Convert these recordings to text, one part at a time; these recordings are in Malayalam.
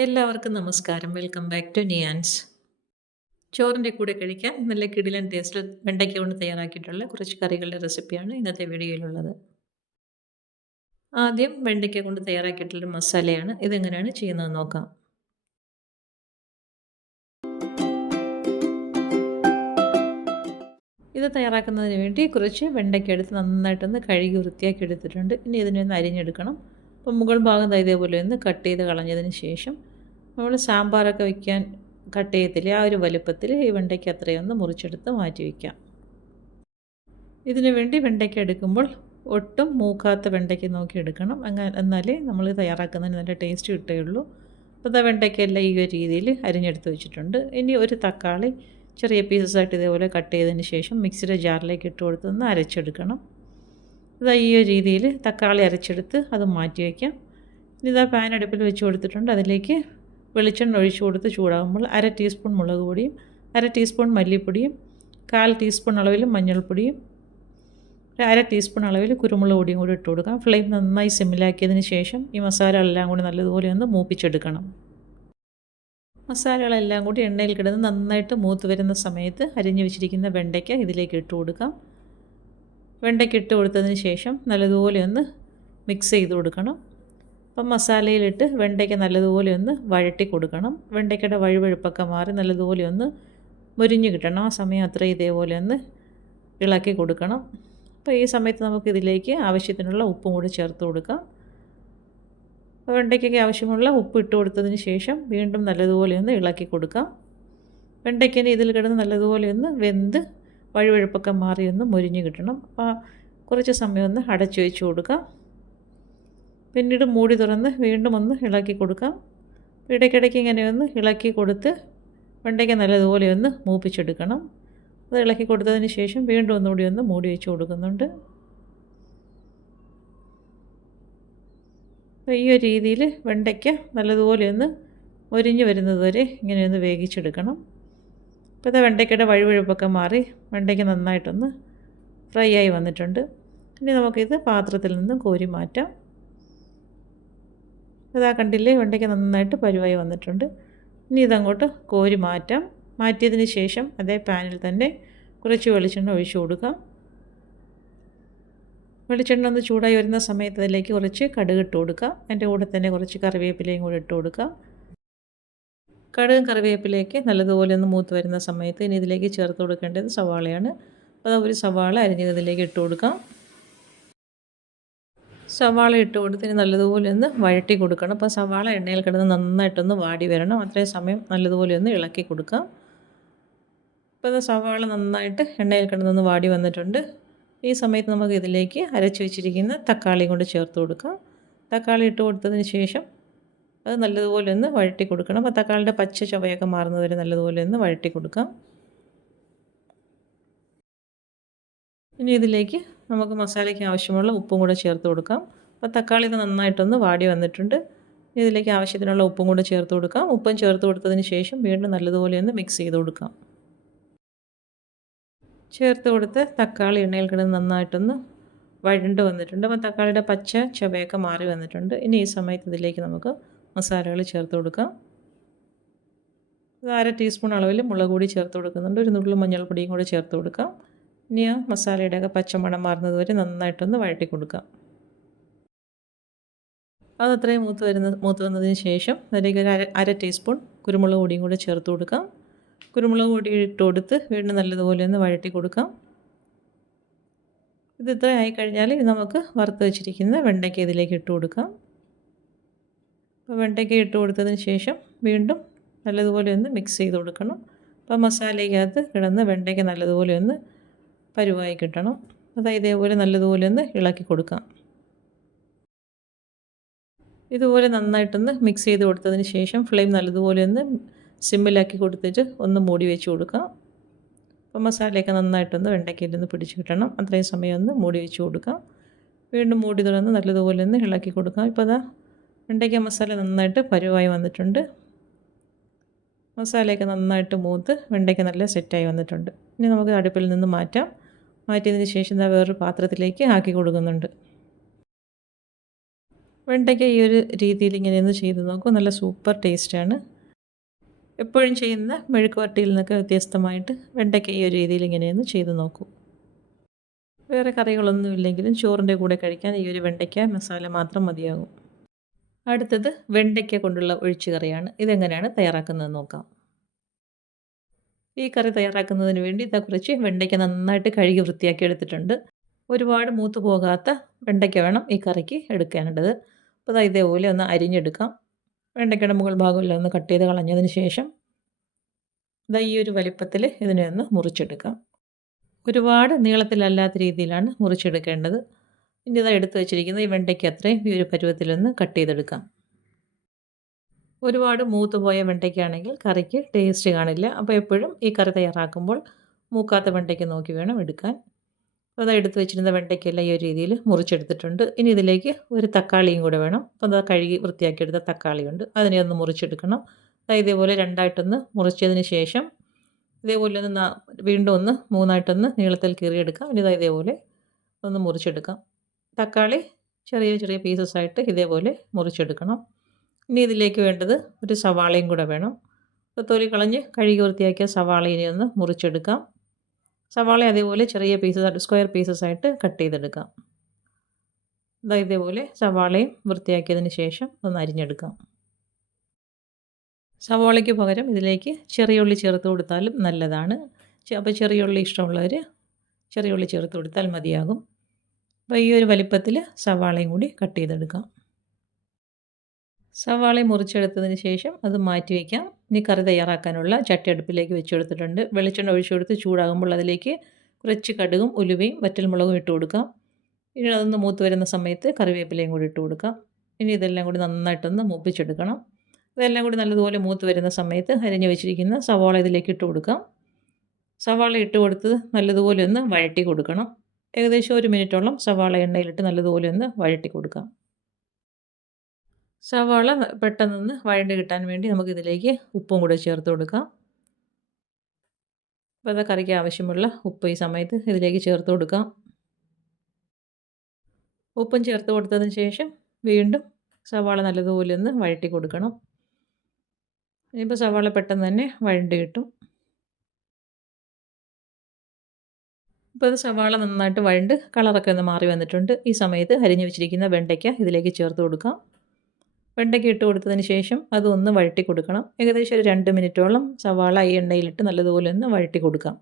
എല്ലാവർക്കും നമസ്കാരം. വെൽക്കം ബാക്ക് ടു നിയാൻസ്. ചോറിൻ്റെ കൂടെ കഴിക്കാൻ നല്ല കിടിലൻ ടേസ്റ്റ് വെണ്ടയ്ക്ക കൊണ്ട് തയ്യാറാക്കിയിട്ടുള്ള കുറച്ച് കറികളുടെ റെസിപ്പിയാണ് ഇന്നത്തെ വീഡിയോയിലുള്ളത്. ആദ്യം വെണ്ടയ്ക്ക കൊണ്ട് തയ്യാറാക്കിയിട്ടുള്ള മസാലയാണ്. ഇതെങ്ങനെയാണ് ചെയ്യുന്നതെന്ന് നോക്കാം. ഇത് തയ്യാറാക്കുന്നതിന് വേണ്ടി കുറച്ച് വെണ്ടയ്ക്ക എടുത്ത് നന്നായിട്ടൊന്ന് കഴുകി വൃത്തിയാക്കി എടുത്തിട്ടുണ്ട്. ഇനി ഇതിനൊന്ന് അരിഞ്ഞെടുക്കണം. അപ്പോൾ മുകൾ ഭാഗം ഇതേപോലെ ഒന്ന് കട്ട് ചെയ്ത് കളഞ്ഞതിന് ശേഷം നമ്മൾ സാമ്പാറൊക്കെ വയ്ക്കാൻ കട്ട് ചെയ്യത്തില്ലേ, ആ ഒരു വലുപ്പത്തിൽ ഈ വെണ്ടയ്ക്ക അത്രയൊന്ന് മുറിച്ചെടുത്ത് മാറ്റി വയ്ക്കാം. ഇതിനു വേണ്ടി വെണ്ടയ്ക്ക എടുക്കുമ്പോൾ ഒട്ടും മൂക്കാത്ത വെണ്ടയ്ക്ക നോക്കി എടുക്കണം. എന്നാലേ നമ്മൾ തയ്യാറാക്കുന്നതിന് നല്ല ടേസ്റ്റ് കിട്ടുകയുള്ളൂ. അപ്പോൾ വെണ്ടയ്ക്കയെല്ലാം ഈ ഒരു രീതിയിൽ അരിഞ്ഞെടുത്ത് വെച്ചിട്ടുണ്ട്. ഇനി ഒരു തക്കാളി ചെറിയ പീസസായിട്ട് ഇതേപോലെ കട്ട് ചെയ്തതിന് ശേഷം മിക്സിയുടെ ജാറിലേക്ക് ഇട്ട് കൊടുത്തൊന്ന് അരച്ചെടുക്കണം. ഈ ഒരു രീതിയിൽ തക്കാളി അരച്ചെടുത്ത് അത് മാറ്റി വയ്ക്കാം. ഇതാ പാൻ അടുപ്പിൽ വെച്ച് കൊടുത്തിട്ടുണ്ട്. അതിലേക്ക് വെളിച്ചെണ്ണ ഒഴിച്ച് കൊടുത്ത് ചൂടാകുമ്പോൾ 1/2 ടീസ്പൂൺ മുളക് പൊടിയും 1/2 ടീസ്പൂൺ മല്ലിപ്പൊടിയും 1/4 ടീസ്പൂൺ അളവിൽ മഞ്ഞൾപ്പൊടിയും 1/2 ടീസ്പൂൺ അളവിൽ കുരുമുളക് പൊടിയും കൂടി ഇട്ട് കൊടുക്കാം. ഫ്ലെയിം നന്നായി സിമ്മിലാക്കിയതിന് ശേഷം ഈ മസാലകളെല്ലാം കൂടി നല്ലതുപോലെ ഒന്ന് മൂപ്പിച്ചെടുക്കണം. മസാലകളെല്ലാം കൂടി എണ്ണയിൽ കിടന്ന് നന്നായിട്ട് മൂത്ത് വരുന്ന സമയത്ത് അരിഞ്ഞു വെച്ചിരിക്കുന്ന വെണ്ടയ്ക്ക ഇതിലേക്ക് ഇട്ട് കൊടുക്കാം. വെണ്ടയ്ക്ക ഇട്ട് കൊടുത്തതിന് ശേഷം നല്ലതുപോലെ ഒന്ന് മിക്സ് ചെയ്ത് കൊടുക്കണം. അപ്പം മസാലയിലിട്ട് വെണ്ടയ്ക്ക നല്ലതുപോലെ ഒന്ന് വഴട്ടി കൊടുക്കണം. വെണ്ടയ്ക്കയുടെ വഴുവഴുപ്പൊക്കെ മാറി നല്ലതുപോലെ ഒന്ന് മുരിഞ്ഞ് കിട്ടണം. ആ സമയം അത്ര ഇതേപോലെ ഒന്ന് ഇളക്കി കൊടുക്കണം. അപ്പോൾ ഈ സമയത്ത് നമുക്കിതിലേക്ക് ആവശ്യത്തിനുള്ള ഉപ്പും കൂടി ചേർത്ത് കൊടുക്കാം. വെണ്ടയ്ക്കൊക്കെ ആവശ്യമുള്ള ഉപ്പ് ഇട്ട് കൊടുത്തതിന് ശേഷം വീണ്ടും നല്ലതുപോലെ ഒന്ന് ഇളക്കി കൊടുക്കാം. വെണ്ടയ്ക്കനെ ഇതിൽ കിടന്ന് നല്ലതുപോലെ ഒന്ന് വെന്ത് വഴുവഴുപ്പൊക്കെ മാറി ഒന്ന് മുരിഞ്ഞ് കിട്ടണം. അപ്പോൾ കുറച്ച് സമയം ഒന്ന് അടച്ചു വെച്ച് കൊടുക്കാം. പിന്നീട് മൂടി തുറന്ന് വീണ്ടും ഒന്ന് ഇളക്കി കൊടുക്കാം. ഇടയ്ക്കിടയ്ക്ക് ഇങ്ങനെ ഒന്ന് ഇളക്കി കൊടുത്ത് വെണ്ടയ്ക്ക നല്ലതുപോലെ ഒന്ന് മൂപ്പിച്ചെടുക്കണം. അത് ഇളക്കി കൊടുത്തതിന് ശേഷം വീണ്ടും ഒന്നുകൂടി ഒന്ന് മൂടി വെച്ച് കൊടുക്കുന്നുണ്ട്. അപ്പോൾ ഈ ഒരു രീതിയിൽ വെണ്ടയ്ക്ക നല്ലതുപോലെ ഒന്ന് മൊരിഞ്ഞ് വരുന്നത് വരെ ഇങ്ങനെ ഒന്ന് വേവിച്ചെടുക്കണം. അപ്പോൾ വെണ്ടയ്ക്കയുടെ വഴുവഴുപ്പൊക്കെ മാറി വെണ്ടയ്ക്ക നന്നായിട്ടൊന്ന് ഫ്രൈ ആയി വന്നിട്ടുണ്ട്. ഇനി നമുക്കിത് പാത്രത്തിൽ നിന്നും കോരി മാറ്റാം. കണ്ടില്ലേ, വെണ്ടയ്ക്ക നന്നായിട്ട് പരുവായി വന്നിട്ടുണ്ട്. ഇനി ഇതങ്ങോട്ട് കോരി മാറ്റാം. മാറ്റിയതിന് ശേഷം അതേ പാനിൽ തന്നെ കുറച്ച് വെളിച്ചെണ്ണ ഒഴിച്ചു കൊടുക്കാം. വെളിച്ചെണ്ണ ഒന്ന് ചൂടായി വരുന്ന സമയത്ത് അതിലേക്ക് കുറച്ച് കടുക് ഇട്ട് കൊടുക്കാം. അതിൻ്റെ കൂടെ തന്നെ കുറച്ച് കറിവേപ്പിലയും കൂടി ഇട്ട് കൊടുക്കാം. കടുകും കറിവേപ്പിലേക്ക് നല്ലതുപോലെ ഒന്ന് മൂത്ത് വരുന്ന സമയത്ത് ഇനി ഇതിലേക്ക് ചേർത്ത് കൊടുക്കേണ്ടത് സവാളയാണ്. അപ്പോൾ ഒരു സവാള അരിഞ്ഞതിലേക്ക് ഇട്ട് കൊടുക്കാം. സവാള ഇട്ട് കൊടുത്തിന് നല്ലതുപോലെ ഒന്ന് വഴറ്റി കൊടുക്കണം. അപ്പോൾ സവാള എണ്ണയിൽ കിടന്ന് നന്നായിട്ടൊന്ന് വാടി വരണം. അത്രയും സമയം നല്ലതുപോലെ ഒന്ന് ഇളക്കി കൊടുക്കാം. അപ്പോൾ സവാള നന്നായിട്ട് എണ്ണയിൽ കിടന്നൊന്ന് വാടി വന്നിട്ടുണ്ട്. ഈ സമയത്ത് നമുക്ക് ഇതിലേക്ക് അരച്ച് വെച്ചിരിക്കുന്ന തക്കാളി കൊണ്ട് ചേർത്ത് കൊടുക്കാം. തക്കാളി ഇട്ട് കൊടുത്തതിന് ശേഷം അത് നല്ലതുപോലെ ഒന്ന് വഴറ്റി കൊടുക്കണം. അപ്പോൾ തക്കാളിയുടെ പച്ച ചുവയൊക്കെ മാറുന്നവരെ നല്ലതുപോലെ ഒന്ന് വഴറ്റി കൊടുക്കാം. ഇനി ഇതിലേക്ക് നമുക്ക് മസാലയ്ക്ക് ആവശ്യമുള്ള ഉപ്പും കൂടെ ചേർത്ത് കൊടുക്കാം. അപ്പോൾ തക്കാളി ഇത് നന്നായിട്ടൊന്ന് വാടി വന്നിട്ടുണ്ട്. ഇതിലേക്ക് ആവശ്യത്തിനുള്ള ഉപ്പും കൂടെ ചേർത്ത് കൊടുക്കാം. ഉപ്പും ചേർത്ത് കൊടുത്തതിന് ശേഷം വീണ്ടും നല്ലതുപോലെ ഒന്ന് മിക്സ് ചെയ്ത് കൊടുക്കാം. ചേർത്ത് കൊടുത്ത് തക്കാളി എണ്ണയിൽ കിടന്ന് നന്നായിട്ടൊന്ന് വഴണ്ട് വന്നിട്ടുണ്ട്. അപ്പോൾ തക്കാളിയുടെ പച്ച ചുവയൊക്കെ മാറി വന്നിട്ടുണ്ട്. ഇനി ഈ സമയത്ത് ഇതിലേക്ക് നമുക്ക് മസാലകൾ ചേർത്ത് കൊടുക്കാം. 1/2 ടീസ്പൂൺ അളവിൽ മുളക് പൊടി ചേർത്ത് കൊടുക്കുന്നുണ്ട്. ഒരു നുള്ളു മഞ്ഞൾപ്പൊടിയും കൂടെ ചേർത്ത് കൊടുക്കാം. ഇനി ആ മസാലയുടെയൊക്കെ പച്ചമണം മാറുന്നത് വരെ നന്നായിട്ടൊന്ന് വഴറ്റി കൊടുക്കാം. അതത്രയും മൂത്ത് വന്നതിന് ശേഷം അതിലേക്ക് ഒരു 1/2 ടീസ്പൂൺ കുരുമുളക് പൊടിയും കൂടെ ചേർത്ത് കൊടുക്കാം. കുരുമുളക് പൊടി ഇട്ട് കൊടുത്ത് വീണ്ടും നല്ലതുപോലെ ഒന്ന് വഴറ്റി കൊടുക്കാം. ഇത് ഇത്ര ആയിക്കഴിഞ്ഞാൽ നമുക്ക് വറുത്ത് വെച്ചിരിക്കുന്ന വെണ്ടയ്ക്ക ഇതിലേക്ക് ഇട്ട് കൊടുക്കാം. അപ്പോൾ വെണ്ടയ്ക്ക ഇട്ട് കൊടുത്തതിന് ശേഷം വീണ്ടും നല്ലതുപോലെ ഒന്ന് മിക്സ് ചെയ്ത് കൊടുക്കണം. അപ്പോൾ മസാലയ്ക്കകത്ത് കിടന്ന് വെണ്ടയ്ക്ക നല്ലതുപോലെ ഒന്ന് പരുവായി കിട്ടണം. ഇതേപോലെ നല്ലതുപോലെ ഒന്ന് ഇളക്കി കൊടുക്കാം. ഇതുപോലെ നന്നായിട്ടൊന്ന് മിക്സ് ചെയ്ത് കൊടുത്തതിന് ശേഷം ഫ്ലെയിം നല്ലതുപോലെ ഒന്ന് സിമ്മിലാക്കി കൊടുത്തിട്ട് ഒന്ന് മൂടി വെച്ച് കൊടുക്കാം. അപ്പോൾ മസാലയൊക്കെ നന്നായിട്ടൊന്ന് വെണ്ടയ്ക്കയിലൊന്ന് പിടിച്ച് കിട്ടണം. അത്രയും സമയം ഒന്ന് മൂടി വെച്ച് കൊടുക്കാം. വീണ്ടും മൂടി തുറന്ന് നല്ലതുപോലെ ഒന്ന് ഇളക്കി കൊടുക്കാം. ഇപ്പോൾ വെണ്ടയ്ക്ക മസാല നന്നായിട്ട് പരുവായി വന്നിട്ടുണ്ട്. മസാലയൊക്കെ നന്നായിട്ട് മൂത്ത് വെണ്ടയ്ക്ക നല്ല സെറ്റായി വന്നിട്ടുണ്ട്. ഇനി നമുക്ക് അടുപ്പിൽ നിന്ന് മാറ്റാം. മാറ്റിയതിന് ശേഷം വേറൊരു പാത്രത്തിലേക്ക് ആക്കി കൊടുക്കുന്നുണ്ട്. വെണ്ടയ്ക്ക ഈ ഒരു രീതിയിൽ ഇങ്ങനെ ഒന്ന് ചെയ്ത് നോക്കൂ. നല്ല സൂപ്പർ ടേസ്റ്റാണ്. എപ്പോഴും ചെയ്യുന്ന മെഴുക്ക് വരട്ടിയിൽ നിന്നൊക്കെ വ്യത്യസ്തമായിട്ട് വെണ്ടയ്ക്ക ഈ ഒരു രീതിയിൽ ഇങ്ങനെയൊന്ന് ചെയ്ത് നോക്കൂ. വേറെ കറികളൊന്നും ഇല്ലെങ്കിലും ചോറിൻ്റെ കൂടെ കഴിക്കാൻ ഈ ഒരു വെണ്ടയ്ക്ക മസാല മാത്രം മതിയാകും. അടുത്തത് വെണ്ടയ്ക്ക കൊണ്ടുള്ള ഒഴിച്ചുകറിയാണ്. ഇതെങ്ങനെയാണ് തയ്യാറാക്കുന്നതെന്ന് നോക്കാം. ഈ കറി തയ്യാറാക്കുന്നതിന് വേണ്ടി ഇതാ കുറച്ച് വെണ്ടയ്ക്ക നന്നായിട്ട് കഴുകി വൃത്തിയാക്കി എടുത്തിട്ടുണ്ട്. ഒരുപാട് മൂത്ത് പോകാത്ത വെണ്ടയ്ക്ക വേണം ഈ കറിക്ക് എടുക്കേണ്ടത്. അപ്പോൾ ദാ ഇതേപോലെ ഒന്ന് അരിഞ്ഞെടുക്കാം. വെണ്ടയ്ക്കയുടെ മുകൾ ഭാഗമെല്ലാം ഒന്ന് കട്ട് ചെയ്ത് കളഞ്ഞതിന് ശേഷം ദാ ഈ ഒരു വലിപ്പത്തിൽ ഇതിനെ ഒന്ന് മുറിച്ചെടുക്കാം. ഒരുപാട് നീളത്തിലല്ലാത്ത രീതിയിലാണ് മുറിച്ചെടുക്കേണ്ടത്. ഇനി ഇതാ എടുത്ത് വെച്ചിരിക്കുന്ന ഈ വെണ്ടയ്ക്ക അത്രയും ഈ ഒരു പരുവത്തിലൊന്ന് കട്ട് ചെയ്തെടുക്കാം. ഒരുപാട് മൂത്ത് പോയ വെണ്ടയ്ക്കാണെങ്കിൽ കറിക്ക് ടേസ്റ്റ് കാണില്ല. അപ്പോൾ എപ്പോഴും ഈ കറി തയ്യാറാക്കുമ്പോൾ മൂക്കാത്ത വെണ്ടയ്ക്ക നോക്കി വേണം എടുക്കാൻ. അപ്പോൾ അത് എടുത്ത് വെച്ചിരുന്ന വെണ്ടയ്ക്കെല്ലാം ഈ ഒരു രീതിയിൽ മുറിച്ചെടുത്തിട്ടുണ്ട്. ഇനി ഇതിലേക്ക് ഒരു തക്കാളിയും കൂടെ വേണം. അപ്പോൾ അത് കഴുകി വൃത്തിയാക്കിയെടുത്ത തക്കാളിയുണ്ട്, അതിനെ ഒന്ന് മുറിച്ചെടുക്കണം. ഇതേപോലെ രണ്ടായിട്ടൊന്ന് മുറിച്ചതിന് ശേഷം ഇതേപോലെ ഒന്ന് വീണ്ടും ഒന്ന് മൂന്നായിട്ടൊന്ന് നീളത്തിൽ കീറിയെടുക്കാം. ഇനി ഇതേപോലെ ഒന്ന് മുറിച്ചെടുക്കാം. തക്കാളി ചെറിയ ചെറിയ പീസസ് ആയിട്ട് ഇതേപോലെ മുറിച്ചെടുക്കണം. ഇനി ഇതിലേക്ക് വേണ്ടത് ഒരു സവാളയും കൂടെ വേണം. അപ്പോൾ തൊലി കളഞ്ഞ് കഴുകി വൃത്തിയാക്കിയ സവാള ഇനി ഒന്ന് മുറിച്ചെടുക്കാം. സവാള അതേപോലെ ചെറിയ പീസസ് സ്ക്വയർ പീസസ് ആയിട്ട് കട്ട് ചെയ്തെടുക്കാം. ഇതേപോലെ സവാളയും വൃത്തിയാക്കിയതിന് ശേഷം ഒന്ന് അരിഞ്ഞെടുക്കാം. സവാളയ്ക്ക് പകരം ഇതിലേക്ക് ചെറിയ ഉള്ളി ചേർത്ത് കൊടുത്താലും നല്ലതാണ്. അപ്പോൾ ചെറിയ ഉള്ളി ഇഷ്ടമുള്ളവർ ചെറിയ ഉള്ളി ചേർത്ത് കൊടുത്താൽ മതിയാകും. അപ്പോൾ ഈ ഒരു വലിപ്പത്തിൽ സവാളയും കൂടി കട്ട് ചെയ്തെടുക്കാം. സവാള മുറിച്ചെടുത്തതിന് ശേഷം അത് മാറ്റി വയ്ക്കാം. ഇനി കറി തയ്യാറാക്കാനുള്ള ചട്ടി അടുപ്പിലേക്ക് വെച്ച് കൊടുത്തിട്ടുണ്ട്. വെളിച്ചെണ്ണ ഒഴിച്ചു കൊടുത്ത് ചൂടാകുമ്പോൾ അതിലേക്ക് കുറച്ച് കടുകും ഉലുവയും വറ്റൽമുളകും ഇട്ട് കൊടുക്കാം. ഇനി അതൊന്ന് മൂത്ത് വരുന്ന സമയത്ത് കറിവേപ്പിലയും കൂടി ഇട്ട് കൊടുക്കാം. ഇനി ഇതെല്ലാം കൂടി നന്നായിട്ടൊന്ന് മൂപ്പിച്ചെടുക്കണം. ഇതെല്ലാം കൂടി നല്ലതുപോലെ മൂത്ത് വരുന്ന സമയത്ത് അരിഞ്ഞ് വെച്ചിരിക്കുന്ന സവാള ഇതിലേക്ക് ഇട്ട് കൊടുക്കാം. സവാള ഇട്ട് കൊടുത്ത് നല്ലതുപോലെ ഒന്ന് വഴറ്റി കൊടുക്കണം. ഏകദേശം 1 മിനിറ്റോളം സവാള എണ്ണയിലിട്ട് നല്ലതുപോലെ ഒന്ന് വഴറ്റി കൊടുക്കാം. സവാള പെട്ടെന്നൊന്ന് വഴണ്ട് കിട്ടാൻ വേണ്ടി നമുക്കിതിലേക്ക് ഉപ്പും കൂടെ ചേർത്ത് കൊടുക്കാം. അപ്പോൾ അത് കറിക്ക് ആവശ്യമുള്ള ഉപ്പ് ഈ സമയത്ത് ഇതിലേക്ക് ചേർത്ത് കൊടുക്കാം. ഉപ്പും ചേർത്ത് കൊടുത്തതിന് ശേഷം വീണ്ടും സവാള നല്ലതുപോലെ ഒന്ന് വഴറ്റി കൊടുക്കണം. ഇനിയിപ്പോൾ സവാള പെട്ടെന്ന് തന്നെ വഴണ്ട് കിട്ടും. ഇപ്പോൾ അത് സവാള നന്നായിട്ട് വഴണ്ട് കളറൊക്കെ ഒന്ന് മാറി വന്നിട്ടുണ്ട്. ഈ സമയത്ത് അരിഞ്ഞു വെച്ചിരിക്കുന്ന വെണ്ടയ്ക്ക ഇതിലേക്ക് ചേർത്ത് കൊടുക്കാം. വെണ്ടയ്ക്ക ഇട്ട് കൊടുത്തതിന് ശേഷം അതൊന്ന് വഴറ്റി കൊടുക്കണം. ഏകദേശം ഒരു 2 മിനിറ്റോളം സവാള ഈ എണ്ണയിലിട്ട് നല്ലതുപോലെ ഒന്ന് വഴറ്റി കൊടുക്കാം.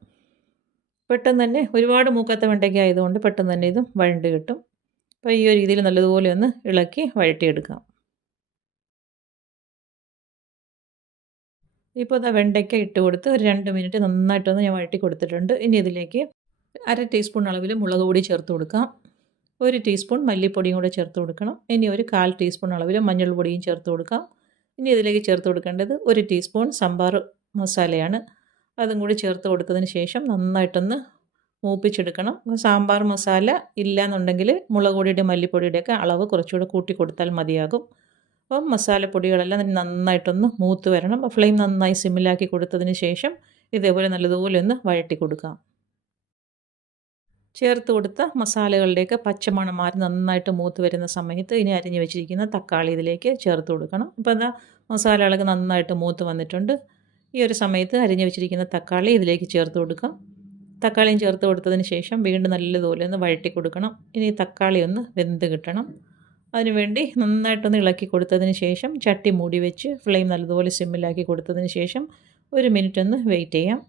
പെട്ടെന്ന് തന്നെ ഒരുപാട് മൂക്കാത്ത വെണ്ടയ്ക്ക ആയതുകൊണ്ട് പെട്ടെന്ന് തന്നെ ഇതും വഴണ്ട് കിട്ടും. അപ്പോൾ ഈ ഒരു രീതിയിൽ നല്ലതുപോലെ ഒന്ന് ഇളക്കി വഴറ്റിയെടുക്കാം. ഇപ്പോൾ ഇതാ വെണ്ടയ്ക്ക ഇട്ട് കൊടുത്ത് ഒരു 2 മിനിറ്റ് നന്നായിട്ടൊന്ന് ഞാൻ വഴറ്റി കൊടുത്തിട്ടുണ്ട്. ഇനി ഇതിലേക്ക് 1/2 ടീസ്പൂൺ അളവിൽ മുളക് പൊടി ചേർത്ത് കൊടുക്കാം. 1 ടീസ്പൂൺ മല്ലിപ്പൊടിയും കൂടെ ചേർത്ത് കൊടുക്കണം. ഇനി ഒരു 1/4 ടീസ്പൂൺ അളവിൽ മഞ്ഞൾപ്പൊടിയും ചേർത്ത് കൊടുക്കാം. ഇനി ഇതിലേക്ക് ചേർത്ത് കൊടുക്കേണ്ടത് 1 ടീസ്പൂൺ സാമ്പാർ മസാലയാണ്. അതും കൂടി ചേർത്ത് കൊടുത്തതിന് ശേഷം നന്നായിട്ടൊന്ന് മൂപ്പിച്ചെടുക്കണം. സാമ്പാർ മസാല ഇല്ലയെന്നുണ്ടെങ്കിൽ മുളക് പൊടിയുടെ മല്ലിപ്പൊടിയുടെയൊക്കെ അളവ് കുറച്ചുകൂടെ കൂട്ടി കൊടുത്താൽ മതിയാകും. അപ്പം മസാലപ്പൊടികളെല്ലാം നന്നായിട്ടൊന്ന് മൂത്ത് വരണം. ഫ്ലെയിം നന്നായി സിമ്മിലാക്കി കൊടുത്തതിന് ശേഷം ഇതേപോലെ നല്ലതുപോലെ ഒന്ന് വഴറ്റി കൊടുക്കാം. ചേർത്ത് കൊടുത്ത മസാലകളുടെയൊക്കെ പച്ചമണം മാറി നന്നായിട്ട് മൂത്ത് വരുന്ന സമയത്ത് ഇനി അരിഞ്ഞ് വെച്ചിരിക്കുന്ന തക്കാളി ഇതിലേക്ക് ചേർത്ത് കൊടുക്കണം. ഇപ്പോൾ എന്താ മസാലകളൊക്കെ നന്നായിട്ട് മൂത്ത് വന്നിട്ടുണ്ട്. ഈ ഒരു സമയത്ത് അരിഞ്ഞ് വെച്ചിരിക്കുന്ന തക്കാളി ഇതിലേക്ക് ചേർത്ത് കൊടുക്കാം. തക്കാളിയും ചേർത്ത് കൊടുത്തതിന് ശേഷം വീണ്ടും നല്ലതുപോലെ ഒന്ന് വഴറ്റി കൊടുക്കണം. ഇനി തക്കാളി ഒന്ന് വെന്ത് കിട്ടണം. അതിനുവേണ്ടി നന്നായിട്ടൊന്ന് ഇളക്കി കൊടുത്തതിന് ശേഷം ചട്ടി മൂടി വെച്ച് ഫ്ലെയിം നല്ലതുപോലെ സിമ്മിലാക്കി കൊടുത്തതിന് ശേഷം 1 മിനിറ്റ് ഒന്ന് വെയിറ്റ് ചെയ്യാം.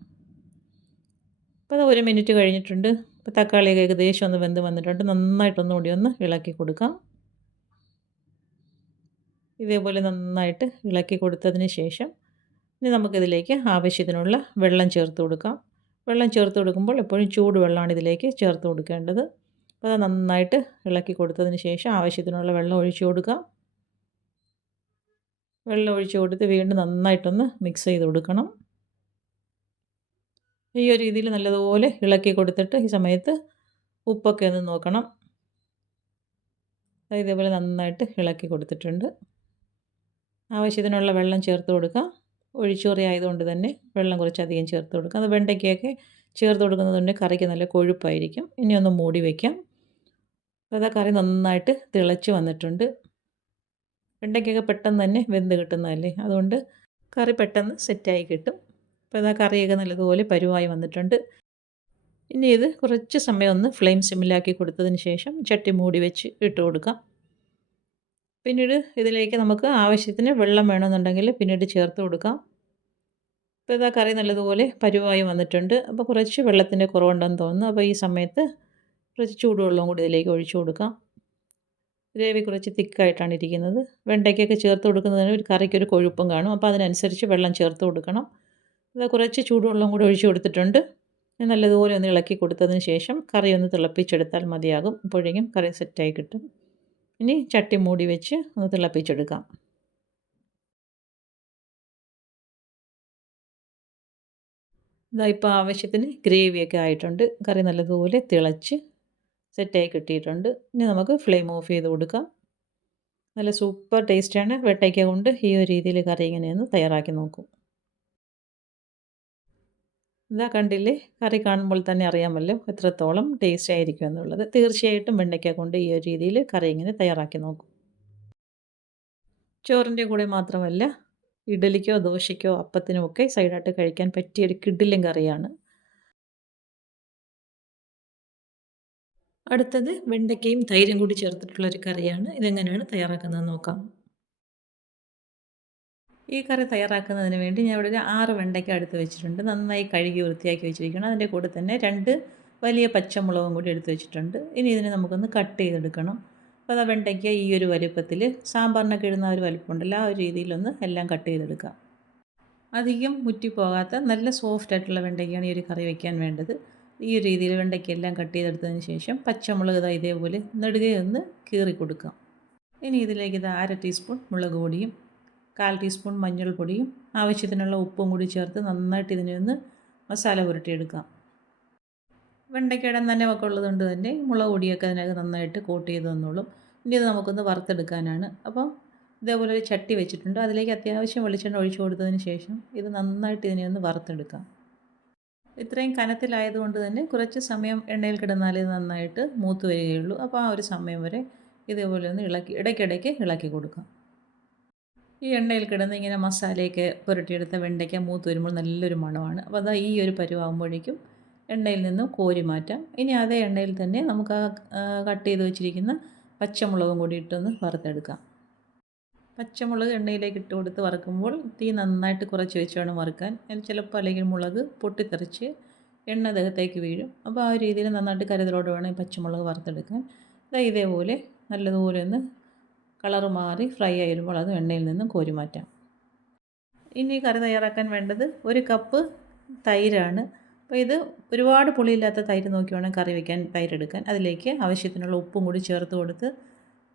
അപ്പോൾ അത് 1 മിനിറ്റ് കഴിഞ്ഞിട്ടുണ്ട്. ഇപ്പോൾ തക്കാളിയൊക്കെ ഏകദേശം ഒന്ന് വെന്ത് വന്നിട്ടുണ്ട്. നന്നായിട്ടൊന്നുകൂടി ഒന്ന് ഇളക്കി കൊടുക്കാം. ഇതേപോലെ നന്നായിട്ട് ഇളക്കി കൊടുത്തതിന് ശേഷം ഇനി നമുക്കിതിലേക്ക് ആവശ്യത്തിനുള്ള വെള്ളം ചേർത്ത് കൊടുക്കാം. വെള്ളം ചേർത്ത് കൊടുക്കുമ്പോൾ എപ്പോഴും ചൂടുവെള്ളമാണ് ഇതിലേക്ക് ചേർത്ത് കൊടുക്കേണ്ടത്. അപ്പോൾ അത് നന്നായിട്ട് ഇളക്കി കൊടുത്തതിന് ശേഷം ആവശ്യത്തിനുള്ള വെള്ളം ഒഴിച്ചു കൊടുക്കാം. വെള്ളം ഒഴിച്ചു കൊടുത്ത് വീണ്ടും നന്നായിട്ടൊന്ന് മിക്സ് ചെയ്ത് കൊടുക്കണം. ഈ ഒരു രീതിയിൽ നല്ലതുപോലെ ഇളക്കി കൊടുത്തിട്ട് ഈ സമയത്ത് ഉപ്പൊക്കെ ഒന്ന് നോക്കണം. ഇതേപോലെ നന്നായിട്ട് ഇളക്കി കൊടുത്തിട്ടുണ്ട്. ആവശ്യത്തിനുള്ള വെള്ളം ചേർത്ത് കൊടുക്കാം. ഒഴിച്ചുകറി ആയതുകൊണ്ട് തന്നെ വെള്ളം കുറച്ചധികം ചേർത്ത് കൊടുക്കാം. അത് വെണ്ടയ്ക്കൊക്കെ ചേർത്ത് കൊടുക്കുന്നതുകൊണ്ട് കറിക്ക് നല്ല കൊഴുപ്പായിരിക്കും. ഇനി ഒന്ന് മൂടി വയ്ക്കാം. അപ്പോൾ അതാ കറി നന്നായിട്ട് തിളച്ച് വന്നിട്ടുണ്ട്. വെണ്ടയ്ക്കൊക്കെ പെട്ടെന്ന് തന്നെ വെന്ത് കിട്ടുന്നതല്ലേ, അതുകൊണ്ട് കറി പെട്ടെന്ന് സെറ്റായി കിട്ടും. അപ്പോൾ ഇതാ കറിയൊക്കെ നല്ലതുപോലെ പരുവായി വന്നിട്ടുണ്ട്. ഇനി ഇത് കുറച്ച് സമയം ഒന്ന് ഫ്ലെയിം സിമ്മിലാക്കി കൊടുത്തതിന് ശേഷം ചട്ടി മൂടി വെച്ച് ഇട്ട് കൊടുക്കാം. പിന്നീട് ഇതിലേക്ക് നമുക്ക് ആവശ്യത്തിന് വെള്ളം വേണമെന്നുണ്ടെങ്കിൽ പിന്നീട് ചേർത്ത് കൊടുക്കാം. ഇപ്പോൾ ഇതാ കറി നല്ലതുപോലെ പരുവായി വന്നിട്ടുണ്ട്. അപ്പോൾ കുറച്ച് വെള്ളത്തിൻ്റെ കുറവുണ്ടെന്ന് തോന്നുന്നു. അപ്പോൾ ഈ സമയത്ത് കുറച്ച് ചൂടുവെള്ളവും കൂടി ഇതിലേക്ക് ഒഴിച്ചു കൊടുക്കാം. ഗ്രേവി കുറച്ച് തിക്കായിട്ടാണ് ഇരിക്കുന്നത്. വെണ്ടയ്ക്കൊക്കെ ചേർത്ത് കൊടുക്കുന്നതിന് ഒരു കറിക്കൊരു കൊഴുപ്പും കാണും. അപ്പോൾ അതിനനുസരിച്ച് വെള്ളം ചേർത്ത് കൊടുക്കണം. ഇത് കുറച്ച് ചൂടുവെള്ളം കൂടി ഒഴിച്ചു കൊടുത്തിട്ടുണ്ട്. നല്ലതുപോലെ ഒന്ന് ഇളക്കി കൊടുത്തതിന് ശേഷം കറി ഒന്ന് തിളപ്പിച്ചെടുത്താൽ മതിയാകും. അപ്പോഴേക്കും കറി സെറ്റായി കിട്ടും. ഇനി ചട്ടി മൂടി വെച്ച് ഒന്ന് തിളപ്പിച്ചെടുക്കാം. ഇതാ ഇപ്പോൾ ആവശ്യത്തിന് ഗ്രേവിയൊക്കെ ആയിട്ടുണ്ട്. കറി നല്ലതുപോലെ തിളച്ച് സെറ്റായി കിട്ടിയിട്ടുണ്ട്. ഇനി നമുക്ക് ഫ്ലെയിം ഓഫ് ചെയ്ത് കൊടുക്കാം. നല്ല സൂപ്പർ ടേസ്റ്റാണ്. വെണ്ടയ്ക്ക കൊണ്ട് ഈ ഒരു രീതിയിൽ കറി ഇങ്ങനെയൊന്ന് തയ്യാറാക്കി നോക്കും. ഇതാ കണ്ടില്ലേ, കറി കാണുമ്പോൾ തന്നെ അറിയാമല്ലോ എത്രത്തോളം ടേസ്റ്റ് ആയിരിക്കും എന്നുള്ളത്. തീർച്ചയായിട്ടും വെണ്ടയ്ക്ക കൊണ്ട് ഈ ഒരു രീതിയിൽ കറി ഇങ്ങനെ തയ്യാറാക്കി നോക്കും. ചോറിൻ്റെ കൂടെ മാത്രമല്ല, ഇഡലിക്കോ ദോശയ്ക്കോ അപ്പത്തിനുമൊക്കെ സൈഡായിട്ട് കഴിക്കാൻ പറ്റിയൊരു കിടിലൻ കറിയാണ്. അടുത്തത് വെണ്ടയ്ക്കയും തൈരും കൂടി ചേർത്തിട്ടുള്ളൊരു കറിയാണ്. ഇതെങ്ങനെയാണ് തയ്യാറാക്കുന്നത് നോക്കാം. ഈ കറി തയ്യാറാക്കുന്നതിന് വേണ്ടി ഞാൻ ഇവിടെ ഒരു 6 വെണ്ടയ്ക്ക എടുത്ത് വെച്ചിട്ടുണ്ട്. നന്നായി കഴുകി വൃത്തിയാക്കി വെച്ചിരിക്കണം. അതിൻ്റെ കൂടെ തന്നെ 2 വലിയ പച്ചമുളകും കൂടി എടുത്ത് വെച്ചിട്ടുണ്ട്. ഇനി ഇതിനെ നമുക്കൊന്ന് കട്ട് ചെയ്തെടുക്കണം. അപ്പോൾ അതാ വെണ്ടയ്ക്ക ഈ ഒരു വലുപ്പത്തിൽ, സാമ്പാറിനൊക്കെ ഇടുന്ന ഒരു വലുപ്പമുണ്ടല്ലോ, ആ ഒരു രീതിയിലൊന്ന് എല്ലാം കട്ട് ചെയ്തെടുക്കാം. അധികം മുറ്റിപ്പോകാത്ത നല്ല സോഫ്റ്റ് ആയിട്ടുള്ള വെണ്ടയ്ക്കയാണ് ഈ ഒരു കറി വയ്ക്കാൻ വേണ്ടത്. ഈ ഒരു രീതിയിൽ വെണ്ടയ്ക്ക എല്ലാം കട്ട് ചെയ്തെടുത്തതിന് ശേഷം പച്ചമുളക് ഇതേപോലെ നെടുകയൊന്ന് കീറി കൊടുക്കാം. ഇനി ഇതിലേക്ക് 1/2 ടീസ്പൂൺ മുളക് പൊടിയും 1/4 ടീസ്പൂൺ മഞ്ഞൾപ്പൊടിയും ആവശ്യത്തിനുള്ള ഉപ്പും കൂടി ചേർത്ത് നന്നായിട്ട് ഇതിനെ ഒന്ന് മസാല പുരട്ടിയെടുക്കാം. വെണ്ടയ്ക്കയുടെ നനവൊക്കെ ഉള്ളതുകൊണ്ട് തന്നെ മുളക് പൊടിയൊക്കെ അതിനകത്ത് നന്നായിട്ട് കോട്ട് ചെയ്ത് തന്നോളും. ഇനി ഇത് നമുക്കൊന്ന് വറുത്തെടുക്കാനാണ്. അപ്പം ഇതേപോലെ ഒരു ചട്ടി വെച്ചിട്ടുണ്ട്. അതിലേക്ക് അത്യാവശ്യം വെളിച്ചെണ്ണ ഒഴിച്ചു കൊടുത്തതിന് ശേഷം ഇത് നന്നായിട്ട് ഇതിനെ ഒന്ന് വറുത്തെടുക്കാം. ഇത്രയും കനത്തിലായതുകൊണ്ട് തന്നെ കുറച്ച് സമയം എണ്ണയിൽ കിടന്നാലേ ഇത് നന്നായിട്ട് മൂത്ത് വരികയുള്ളൂ. അപ്പോൾ ആ ഒരു സമയം വരെ ഇതേപോലെ ഒന്ന് ഇടയ്ക്കിടയ്ക്ക് ഇളക്കി കൊടുക്കാം. ഈ എണ്ണയിൽ കിടന്ന് ഇങ്ങനെ മസാലയൊക്കെ പുരട്ടിയെടുത്ത വെണ്ടയ്ക്ക മൂത്ത് വരുമ്പോൾ നല്ലൊരു മണമാണ്. അപ്പോൾ അതാ ഈ ഒരു പരുവാകുമ്പോഴേക്കും എണ്ണയിൽ നിന്നും കോരി മാറ്റാം. ഇനി അതേ എണ്ണയിൽ തന്നെ നമുക്ക് കട്ട് ചെയ്ത് വെച്ചിരിക്കുന്ന പച്ചമുളകും കൂടി ഇട്ടൊന്ന് വറുത്തെടുക്കാം. പച്ചമുളക് എണ്ണയിലേക്ക് ഇട്ട് കൊടുത്ത് വറുക്കുമ്പോൾ തീ നന്നായിട്ട് കുറച്ച് വെച്ച് വേണം വറുക്കാൻ. ചിലപ്പോൾ അല്ലെങ്കിൽ മുളക് പൊട്ടിത്തെറിച്ച് എണ്ണ ദേഹത്തേക്ക് വീഴും. അപ്പോൾ ആ രീതിയിൽ നന്നായിട്ട് കരുതലോടെ വേണം ഈ പച്ചമുളക് വറുത്തെടുക്കാൻ. ഇതേപോലെ നല്ലതുപോലെ ഒന്ന് കളറ് മാറി ഫ്രൈ ആയി വരുമ്പോൾ അത് എണ്ണയിൽ നിന്നും കോരി മാറ്റാം. ഇനി കറി തയ്യാറാക്കാൻ വേണ്ടത് 1 കപ്പ് തൈരാണ്. അപ്പോൾ ഇത് ഒരുപാട് പുളിയില്ലാത്ത തൈര് നോക്കി വേണം കറി വയ്ക്കാൻ തൈരെടുക്കാൻ. അതിലേക്ക് ആവശ്യത്തിനുള്ള ഉപ്പും കൂടി ചേർത്ത് കൊടുത്ത്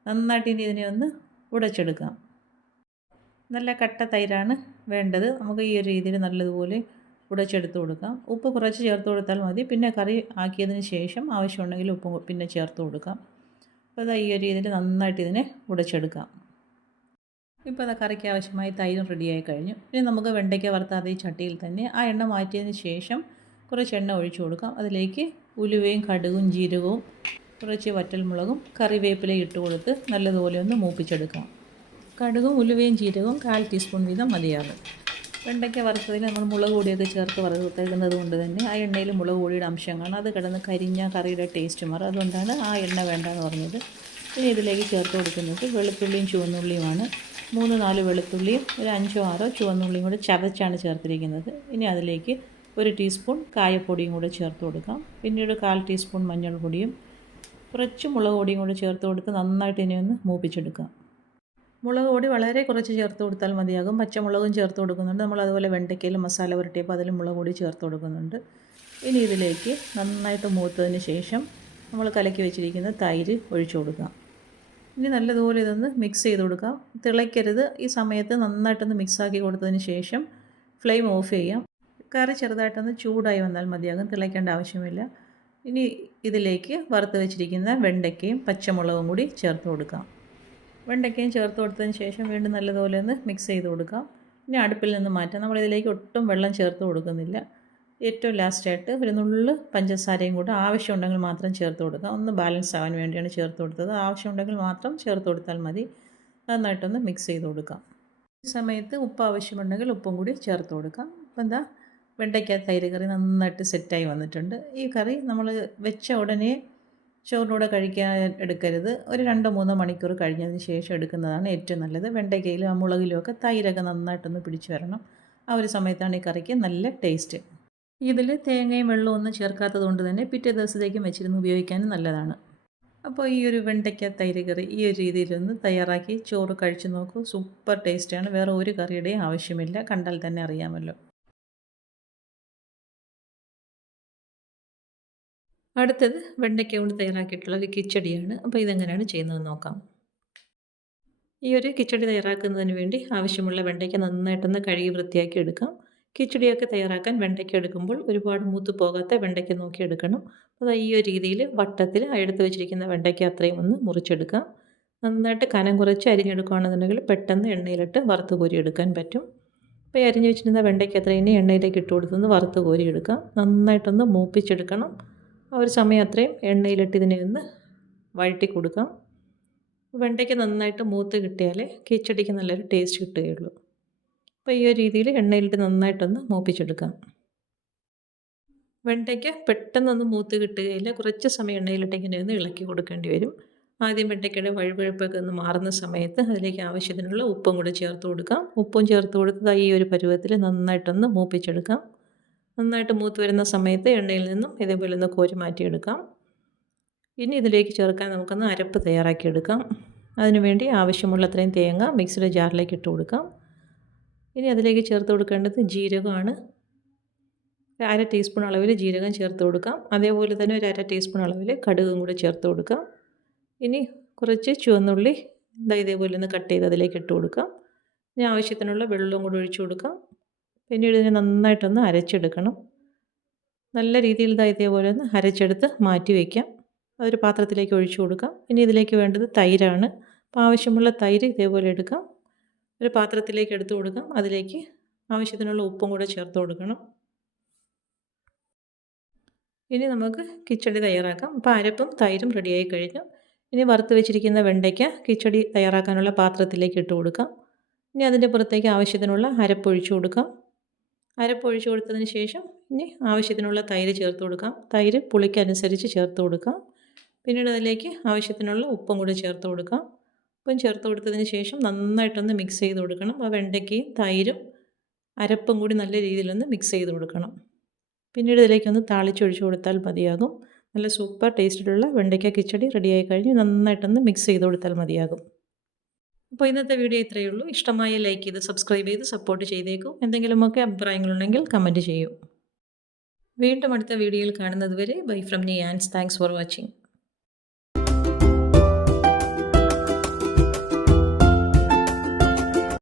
നന്നായിട്ട് ഇനി ഇതിനെ ഒന്ന് ഉടച്ചെടുക്കാം. നല്ല കട്ട തൈരാണ് വേണ്ടത്. നമുക്ക് ഈ ഒരു രീതിയിൽ നല്ലതുപോലെ ഉടച്ചെടുത്ത് കൊടുക്കാം. ഉപ്പ് കുറച്ച് ചേർത്ത് കൊടുത്താൽ മതി. പിന്നെ കറി ആക്കിയതിന് ശേഷം ആവശ്യമുണ്ടെങ്കിൽ ഉപ്പ് പിന്നെ ചേർത്ത് കൊടുക്കാം. അപ്പോൾ ഈ ഒരു രീതിയിൽ നന്നായിട്ട് ഇതിനെ ഉടച്ചെടുക്കാം. ഇപ്പോൾ കറിക്ക് ആവശ്യമായി തൈരും റെഡിയായി കഴിഞ്ഞു. ഇനി നമുക്ക് വെണ്ടയ്ക്ക വറുത്ത അതേ ചട്ടിയിൽ തന്നെ ആ എണ്ണ മാറ്റിയതിന് ശേഷം കുറച്ച് എണ്ണ ഒഴിച്ചു കൊടുക്കാം. അതിലേക്ക് ഉലുവയും കടുകും ജീരകവും കുറച്ച് വറ്റൽമുളകും കറിവേപ്പിലയും ഇട്ട് കൊടുത്ത് നല്ലതുപോലെ ഒന്ന് മൂപ്പിച്ചെടുക്കാം. കടുകും ഉലുവയും ജീരകവും 1/4 ടീസ്പൂൺ വീതം മതിയാകും. വെണ്ടയ്ക്ക വറുത്തതിൽ നമ്മൾ മുളക് പൊടിയൊക്കെ ചേർത്ത് വറുത്തേക്കുന്നത് കൊണ്ട് തന്നെ ആ എണ്ണയിൽ മുളക് പൊടിയുടെ അംശം കാണും. അത് കിടന്ന് കരിഞ്ഞ കറിയുടെ ടേസ്റ്റ് മാറും. അതുകൊണ്ടാണ് ആ എണ്ണ വേണ്ടെന്ന് പറഞ്ഞത്. ഇനി ഇതിലേക്ക് ചേർത്ത് കൊടുക്കുന്നത് വെളുത്തുള്ളിയും ചുവന്നുള്ളിയുമാണ്. 3-4 വെളുത്തുള്ളിയും ഒരു 5-6 ചുവന്നുള്ളിയും കൂടെ ചതച്ചാണ് ചേർത്തിരിക്കുന്നത്. ഇനി അതിലേക്ക് 1 ടീസ്പൂൺ കായപ്പൊടിയും കൂടെ ചേർത്ത് കൊടുക്കാം. പിന്നീട് 1/4 ടീസ്പൂൺ മഞ്ഞൾപ്പൊടിയും കുറച്ച് മുളക് പൊടിയും കൂടെ ചേർത്ത് കൊടുത്ത് നന്നായിട്ട് ഇനി ഒന്ന് മൂപ്പിച്ചെടുക്കാം. മുളക് പൊടി വളരെ കുറച്ച് ചേർത്ത് കൊടുത്താൽ മതിയാകും. പച്ചമുളകും ചേർത്ത് കൊടുക്കുന്നുണ്ട്. നമ്മൾ അതുപോലെ വെണ്ടയ്ക്കയിൽ മസാല പുരട്ടിയപ്പോൾ അതിൽ മുളക് പൊടി ചേർത്ത് കൊടുക്കുന്നുണ്ട്. ഇനി ഇതിലേക്ക് നന്നായിട്ട് മൂത്തതിന് ശേഷം നമ്മൾ കലക്കി വെച്ചിരിക്കുന്ന തൈര് ഒഴിച്ചു കൊടുക്കാം. ഇനി നല്ലതുപോലെ ഇതൊന്ന് മിക്സ് ചെയ്ത് കൊടുക്കാം. തിളയ്ക്കരുത്. ഈ സമയത്ത് നന്നായിട്ടൊന്ന് മിക്സാക്കി കൊടുത്തതിന് ശേഷം ഫ്ലെയിം ഓഫ് ചെയ്യാം. കറി ചെറുതായിട്ടൊന്ന് ചൂടായി വന്നാൽ മതിയാകും. തിളയ്ക്കേണ്ട ആവശ്യമില്ല. ഇനി ഇതിലേക്ക് വറുത്ത് വെച്ചിരിക്കുന്ന വെണ്ടയ്ക്കയും പച്ചമുളകും കൂടി ചേർത്ത് കൊടുക്കാം. വെണ്ടയ്ക്കയും ചേർത്ത് കൊടുത്തതിന് ശേഷം വീണ്ടും നല്ലതുപോലെ ഒന്ന് മിക്സ് ചെയ്ത് കൊടുക്കാം. ഇനി അടുപ്പിൽ നിന്ന് മാറ്റാം. നമ്മളിതിലേക്ക് ഒട്ടും വെള്ളം ചേർത്ത് കൊടുക്കുന്നില്ല. ഏറ്റവും ലാസ്റ്റായിട്ട് ഒരു നുള്ള് പഞ്ചസാരയും കൂടെ ആവശ്യമുണ്ടെങ്കിൽ മാത്രം ചേർത്ത് കൊടുക്കാം. ഒന്ന് ബാലൻസ് ആവാൻ വേണ്ടിയാണ് ചേർത്ത് കൊടുത്തത്. ആവശ്യമുണ്ടെങ്കിൽ മാത്രം ചേർത്ത് കൊടുത്താൽ മതി. നന്നായിട്ടൊന്ന് മിക്സ് ചെയ്ത് കൊടുക്കാം. ഈ സമയത്ത് ഉപ്പ് ആവശ്യമുണ്ടെങ്കിൽ ഉപ്പും കൂടി ചേർത്ത് കൊടുക്കാം. അപ്പോൾ എന്താ വെണ്ടയ്ക്ക തൈര് കറി നന്നായിട്ട് സെറ്റായി വന്നിട്ടുണ്ട്. ഈ കറി നമ്മൾ വെച്ച ഉടനെ ചോറിൻ്റെ കൂടെ കഴിക്കാൻ എടുക്കരുത്. ഒരു 2-3 മണിക്കൂർ കഴിഞ്ഞതിന് ശേഷം എടുക്കുന്നതാണ് ഏറ്റവും നല്ലത്. വെണ്ടയ്ക്കയിലും ആ മുളകിലും ഒക്കെ തൈരൊക്കെ നന്നായിട്ടൊന്ന് പിടിച്ച് വരണം. ആ ഒരു സമയത്താണ് ഈ കറിക്ക് നല്ല ടേസ്റ്റ്. ഇതിൽ തേങ്ങയും വെള്ളവും ഒന്നും ചേർക്കാത്തത് കൊണ്ട് തന്നെ പിറ്റേ ദിവസത്തേക്കും വെച്ചിരുന്ന് ഉപയോഗിക്കാനും നല്ലതാണ്. അപ്പോൾ ഈ ഒരു വെണ്ടയ്ക്ക തൈര് കറി ഈ ഒരു രീതിയിലൊന്ന് തയ്യാറാക്കി ചോറ് കഴിച്ച് നോക്കൂ. സൂപ്പർ ടേസ്റ്റാണ്. വേറെ ഒരു കറിയുടെയും ആവശ്യമില്ല. കണ്ടാൽ തന്നെ അറിയാമല്ലോ. അടുത്തത് വെണ്ടയ്ക്ക കൊണ്ട് തയ്യാറാക്കിയിട്ടുള്ള ഒരു കിച്ചടിയാണ്. അപ്പോൾ ഇതെങ്ങനെയാണ് ചെയ്യുന്നതെന്ന് നോക്കാം. ഈ ഒരു കിച്ചടി തയ്യാറാക്കുന്നതിന് വേണ്ടി ആവശ്യമുള്ള വെണ്ടയ്ക്ക നന്നായിട്ടൊന്ന് കഴുകി വൃത്തിയാക്കി എടുക്കാം. കിച്ചടിയൊക്കെ തയ്യാറാക്കാൻ വെണ്ടയ്ക്ക എടുക്കുമ്പോൾ ഒരുപാട് മൂത്ത് പോകാത്ത വെണ്ടയ്ക്ക നോക്കി എടുക്കണം. അപ്പോൾ ഈ ഒരു രീതിയിൽ വട്ടത്തിൽ എടുത്ത് വെച്ചിരിക്കുന്ന വെണ്ടയ്ക്ക അത്രയും ഒന്ന് മുറിച്ചെടുക്കാം. നന്നായിട്ട് കനം കുറച്ച് അരിഞ്ഞെടുക്കുകയാണെന്നുണ്ടെങ്കിൽ പെട്ടെന്ന് എണ്ണയിലിട്ട് വറുത്ത് കോരി എടുക്കാൻ പറ്റും. അപ്പോൾ ഈ അരിഞ്ഞ് വെച്ചിരുന്ന വെണ്ടയ്ക്ക അത്രയും എണ്ണയിലേക്ക് ഇട്ട് കൊടുത്തൊന്ന് വറുത്ത് കോരി എടുക്കാം. നന്നായിട്ടൊന്ന് മൂപ്പിച്ചെടുക്കണം. ആ ഒരു സമയം അത്രയും എണ്ണയിലിട്ട് ഇതിനെ ഒന്ന് വഴറ്റി കൊടുക്കാം. വെണ്ടയ്ക്ക് നന്നായിട്ട് മൂത്ത് കിട്ടിയാലേ കിച്ചടിക്ക് നല്ലൊരു ടേസ്റ്റ് കിട്ടുകയുള്ളൂ. അപ്പോൾ ഈ ഒരു രീതിയിൽ എണ്ണയിലിട്ട് നന്നായിട്ടൊന്ന് മൂപ്പിച്ചെടുക്കാം. വെണ്ടയ്ക്ക പെട്ടെന്നൊന്ന് മൂത്ത് കിട്ടുകയില്ല. കുറച്ച് സമയം എണ്ണയിലിട്ട് ഇങ്ങനെ ഒന്ന് ഇളക്കി കൊടുക്കേണ്ടി വരും. ആദ്യം വെണ്ടയ്ക്കയുടെ വഴുവഴുപ്പൊക്കെ ഒന്ന് മാറുന്ന സമയത്ത് അതിലേക്ക് ആവശ്യത്തിനുള്ള ഉപ്പും കൂടി ചേർത്ത് കൊടുക്കാം. ഉപ്പും ചേർത്ത് കൊടുത്ത് ഈ ഒരു പരുവത്തിൽ നന്നായിട്ടൊന്ന് മൂപ്പിച്ചെടുക്കാം. നന്നായിട്ട് മൂത്ത് വരുന്ന സമയത്ത് എണ്ണയിൽ നിന്നും ഇതേപോലെ ഒന്ന് കോരി മാറ്റിയെടുക്കാം. ഇനി ഇതിലേക്ക് ചേർക്കാൻ നമുക്കൊന്ന് അരപ്പ് തയ്യാറാക്കിയെടുക്കാം. അതിനുവേണ്ടി ആവശ്യമുള്ളത്രയും തേങ്ങ മിക്സിയുടെ ജാറിലേക്ക് ഇട്ട് കൊടുക്കാം. ഇനി അതിലേക്ക് ചേർത്ത് കൊടുക്കേണ്ടത് ജീരകമാണ്. 1/2 ടീസ്പൂൺ അളവിൽ ജീരകം ചേർത്ത് കൊടുക്കാം. അതേപോലെ തന്നെ ഒരു 1/2 ടീസ്പൂൺ അളവിൽ കടുകും കൂടി ചേർത്ത് കൊടുക്കാം. ഇനി കുറച്ച് ചുവന്നുള്ളി ഇതേപോലെ ഒന്ന് കട്ട് ചെയ്ത് അതിലേക്ക് ഇട്ട് കൊടുക്കാം. ഇനി ആവശ്യത്തിനുള്ള വെള്ളവും കൂടി ഒഴിച്ചു കൊടുക്കാം. പിന്നീട് ഇതിനെ നന്നായിട്ടൊന്ന് അരച്ചെടുക്കണം. നല്ല രീതിയിൽ ഇതേപോലെ ഒന്ന് അരച്ചെടുത്ത് മാറ്റി വയ്ക്കാം. അതൊരു പാത്രത്തിലേക്ക് ഒഴിച്ചു കൊടുക്കാം. ഇനി ഇതിലേക്ക് വേണ്ടത് തൈരാണ്. അപ്പോൾ ആവശ്യമുള്ള തൈര് ഇതേപോലെ എടുക്കാം. ഒരു പാത്രത്തിലേക്ക് എടുത്തു കൊടുക്കാം. അതിലേക്ക് ആവശ്യത്തിനുള്ള ഉപ്പും കൂടെ ചേർത്ത് കൊടുക്കണം. ഇനി നമുക്ക് കിച്ചടി തയ്യാറാക്കാം. അപ്പോൾ അരപ്പും തൈരും റെഡിയായി കഴിഞ്ഞു. ഇനി വറുത്ത് വെച്ചിരിക്കുന്ന വെണ്ടയ്ക്ക കിച്ചടി തയ്യാറാക്കാനുള്ള പാത്രത്തിലേക്ക് ഇട്ട് കൊടുക്കാം. ഇനി അതിൻ്റെ പുറത്തേക്ക് ആവശ്യത്തിനുള്ള അരപ്പൊഴിച്ചു കൊടുക്കാം. അരപ്പൊഴിച്ചു കൊടുത്തതിന് ശേഷം ഇനി ആവശ്യത്തിനുള്ള തൈര് ചേർത്ത് കൊടുക്കാം. തൈര് പുളിക്കനുസരിച്ച് ചേർത്ത് കൊടുക്കാം. പിന്നീട് അതിലേക്ക് ആവശ്യത്തിനുള്ള ഉപ്പും കൂടി ചേർത്ത് കൊടുക്കാം. ഉപ്പും ചേർത്ത് കൊടുത്തതിന് ശേഷം നന്നായിട്ടൊന്ന് മിക്സ് ചെയ്ത് കൊടുക്കണം. ആ വെണ്ടയ്ക്കയും തൈരും അരപ്പും കൂടി നല്ല രീതിയിലൊന്ന് മിക്സ് ചെയ്ത് കൊടുക്കണം. പിന്നീട് ഇതിലേക്കൊന്ന് താളിച്ചൊഴിച്ച് കൊടുത്താൽ മതിയാകും. നല്ല സൂപ്പർ ടേസ്റ്റിലുള്ള വെണ്ടയ്ക്ക കിച്ചടി റെഡിയായി കഴിഞ്ഞ് നന്നായിട്ടൊന്ന് മിക്സ് ചെയ്ത് കൊടുത്താൽ മതിയാകും. അപ്പോൾ ഇന്നത്തെ വീഡിയോ ഇത്രയേ ഉള്ളൂ. ഇഷ്ടമായ ലൈക്ക് ചെയ്ത് സബ്സ്ക്രൈബ് ചെയ്ത് സപ്പോർട്ട് ചെയ്തേക്കും. എന്തെങ്കിലുമൊക്കെ അഭിപ്രായങ്ങളുണ്ടെങ്കിൽ കമൻറ്റ് ചെയ്യൂ. വീണ്ടും അടുത്ത വീഡിയോയിൽ കാണുന്നത് വരെ ബൈ ഫ്രം നീ ആൻഡ്സ്. Thanks for watching.